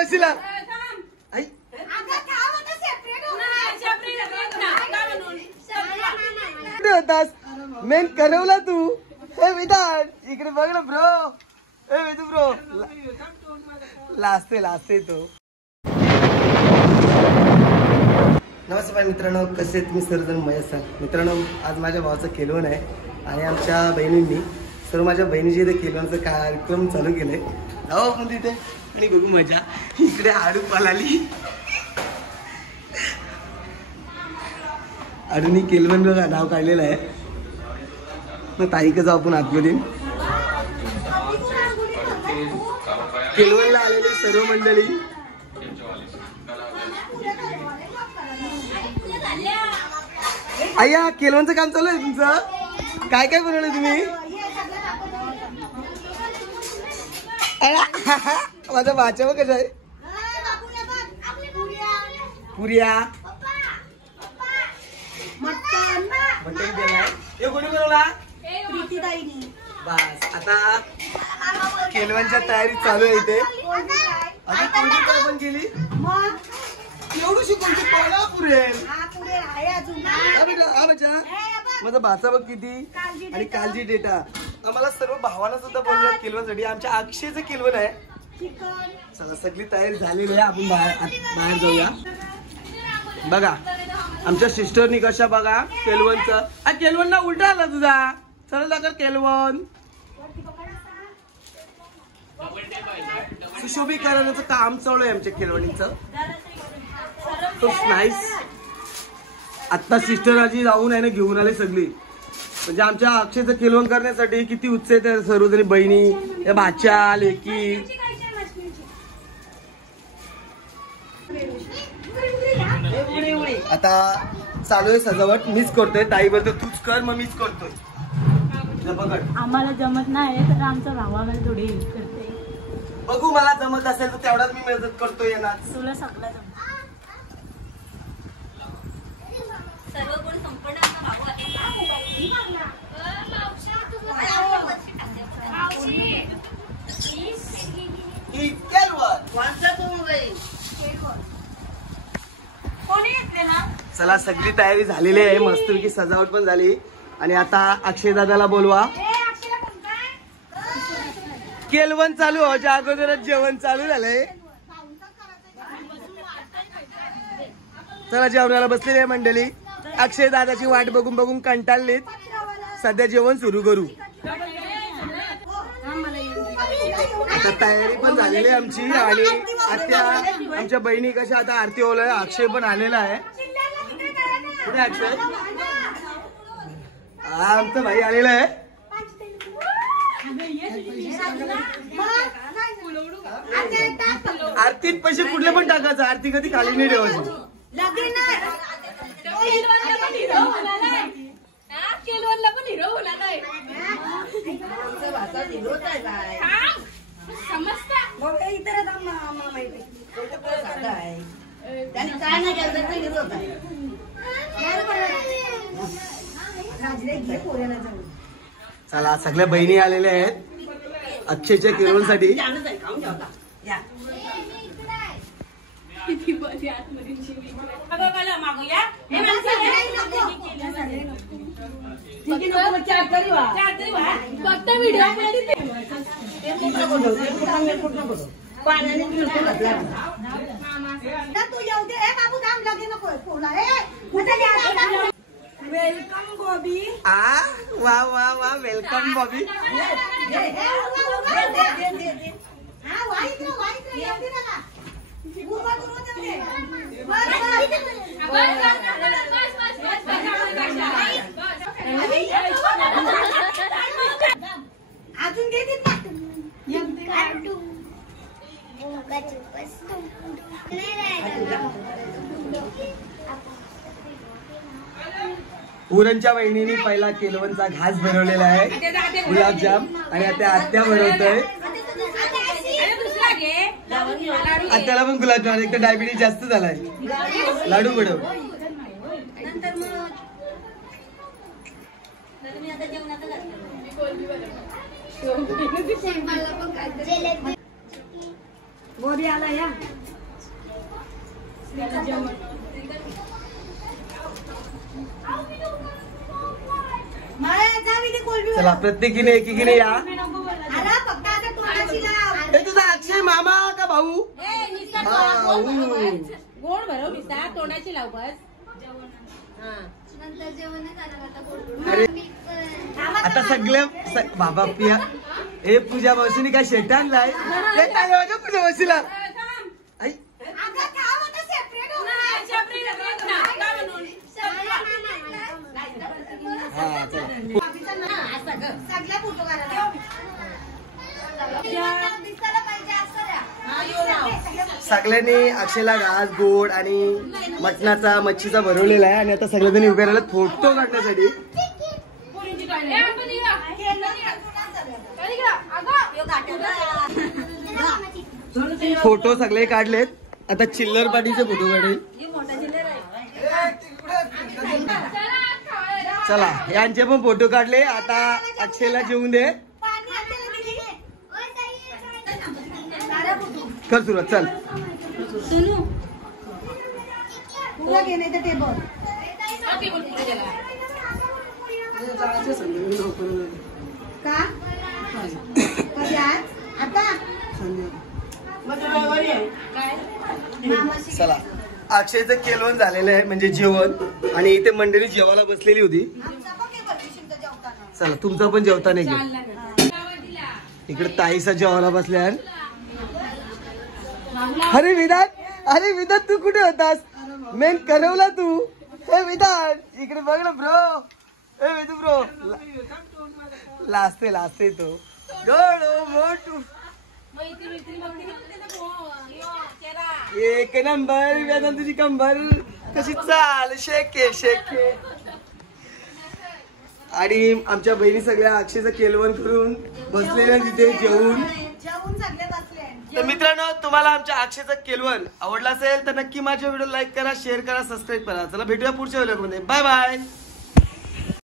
वशिला आई कुठे होतास मेन करवला तू हे विधान इकडे बघ ना ब्रो ए विधू ब्रो लाजते तो. नमस्कार मित्रांनो, कसे आहेत तुम्ही सर्वजण? मजेत असाल मित्रांनो. आज माझ्या भावाचं केलवण आहे आणि आमच्या बहिणींनी सर्व माझ्या बहिणीचे इथे केलवणचा कार्यक्रम चालू केले. जाऊ आपण तिथे आणि बघू मजा. इकडे आडू पालाली आडूनी केलवण बघा नाव काढलेलं आहे. मग ताईकडे जाऊ आपण आतमध्ये. केलवणला आलेली सर्व मंडळी. अय्या केलवणचं काम चालू आहे तुमचं? काय काय बनवलं तुम्ही? माझा भाचा बघ कसा आहे. पुऱ्या मटन केलाय. हे कोणी बनवला? बस आता केलवणच्या तयारी चालू आहे इथे. अजून कोणी काय पण केली एवढी कोणती पाला पुरेल. माझा भाचा बघ किती आणि कालची डेटा. आम्हाला सर्व भावांना सुद्धा बोललो केलवणसाठी. आमच्या अक्षयचं केलवण आहे. चला सगळी तयारी झालेली आहे. आपण बाहेर जाऊया. बघा आमच्या सिस्टरनी कशा बघा केलवणचं. केलवण ना उलटा आला तुझा. चला कर केलवण. सुशोभीकरणाचं काम चालू आहे आमच्या केलवणीचं. तो नाईस. आता सिस्टर आजी जाऊन आहे ना घेऊन आले सगळी. म्हणजे आमच्या अक्षयचं केलवण करण्यासाठी किती उत्साहित आहे सर्वजणी बहिणी, या भाच्या लेकी. आता चालू आहे सजावट. मीच करतोय. ताई बोलतो तूच कर मग मीच करतोय. आम्हाला जमत नाही तर आमचा भाऊ आम्हाला थोडी हेल्प करते. बघू मला जमत असेल तर तेवढाच मी मदत करतोय. ना तुला सगळं जमत. सर्व गुण संपन्न आमचा भाऊ आहे. चला सगळी तयारी झालेली आहे. मस्तपैकी सजावट पण झाली. आणि आता अक्षय दादाला बोलवा. केलवण चालू व्हायच्या अगोदरच जेवण चालू झालंय. चला जेवणाला बसलेली आहे मंडळी. अक्षय दादाची वाट बघून बघून कंटाळलीत. सध्या जेवण सुरू करू. आता तयारी पण झालेली आहे आमची. आणि आत्या आमच्या बहिणी कशा आता आरती ओलाय. अक्षय पण आलेला आहे. कुठे अक्षय? आमचा भाई आलेला आहे. आरतीत पैसे कुठले पण टाकायचं. आरती कधी खाली नाही ठेवायची. चला सगळ्या बहिणी आलेल्या आहेत अक्षयच्या केलवणसाठी. वेलकम बॉबी. वा वा वा वेलकम बॉबी. अजून उरणच्या बहिणींनी पहिला केलवणचा घास बनवलेला आहे. गुलाबजाम. आणि आता आत्या बनवतोय. आत्याला पण गुलाबजाम. एक तर डायबिटीज जास्त झालाय. लाडू बनव. गोरी आला या चला प्रत्येकीने एकीने या. हे तुझा अक्षय मामा का भाऊ? गोड भरव निसा तोंडाची लाव बस. अरे आता सगळ्या बाबा पिया हे पूजा मावशीने काय शेट आणलाय पूजा मावशीला. आई हा सगळ्यांनी अक्षयला घास गोड आणि मटणाचा मच्छीचा भरवलेला आहे आणि आता सगळ्यांनी उभे राहिला फोटो काढण्यासाठी. फोटो सगळे काढलेत. आता चिल्लर पार्टीचे फोटो काढेल. चला यांचे पण फोटो काढले. आता अक्षयला जेवून दे. कर सुरुवात चल. चला अक्षयचं केलवण झालेलं आहे म्हणजे जेवण आणि इथे मंडळी जेवायला बसलेली होती. चला तुमचा पण जेवता नाही घे. इकडे ताईसा जेवायला बसल्या. अरे विधान तू कुठे होतास? मेन करवला तू. हे विधान इकडे बघ ना ब्रो. हे विधू ब्रो लाजते तो. मोठू एक नंबर. वेदन तुझी कंबर कशी चाल शेके शेके. आणि आमच्या बहिणी सगळ्या अक्षयचं केलवण करून बसलेल्या तिथे जेवून सगळे बसले. तर मित्रांनो तुम्हाला आमच्या अक्षयचं केलवण आवडलं असेल तर नक्की माझ्या व्हिडिओ लाईक करा शेअर करा सबस्क्राईब करा. चला भेटूया पुढच्या व्हिडिओ मध्ये. Bye bye.